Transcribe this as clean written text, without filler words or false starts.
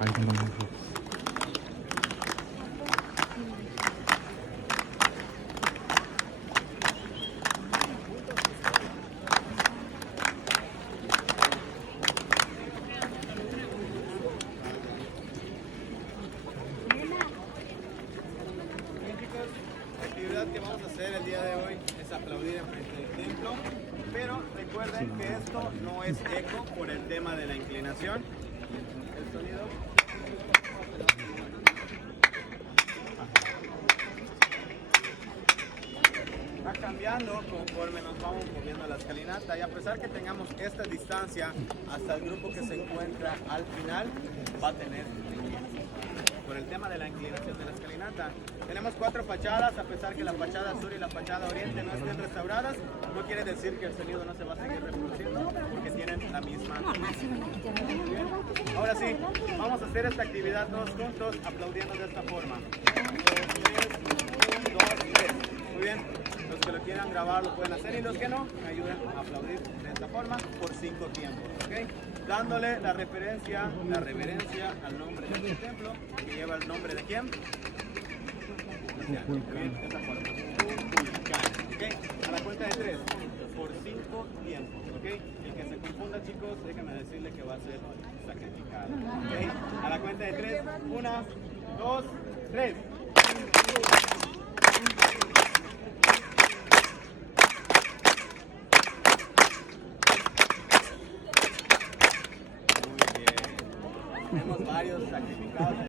algunos muslos. La actividad que vamos a hacer el día de hoy es aplaudir en frente del templo, pero recuerden que esto no es eco por el tema de la inclinación. El sonido va cambiando conforme nos vamos moviendo la escalinata, y a pesar que tengamos esta distancia hasta el grupo que se encuentra al final, va a tener por el tema de la inclinación de la escalinata. Tenemos 4 fachadas, a pesar que la fachada sur y la fachada oriente no estén restauradas, no quiere decir que el sonido no se va a seguir reproduciendo, porque tienen la misma. Bien. Ahora sí, vamos a hacer esta actividad todos juntos, aplaudiendo de esta forma. 1, 2, 3. Muy bien. Los que lo quieran grabar lo pueden hacer, y los que no, me ayuden a aplaudir de esta forma por 5 tiempos, ¿ok? Dándole la reverencia al nombre de este templo, que lleva el nombre de ¿quién? Muy bien, de esta forma. ¿Ok? A la cuenta de 3, por 5 tiempos, ¿ok? El que se confunda, chicos, déjenme decirle que va a ser sacrificado, ¿ok? A la cuenta de 3, 1, 2, 3. Muy bien. Tenemos varios sacrificados.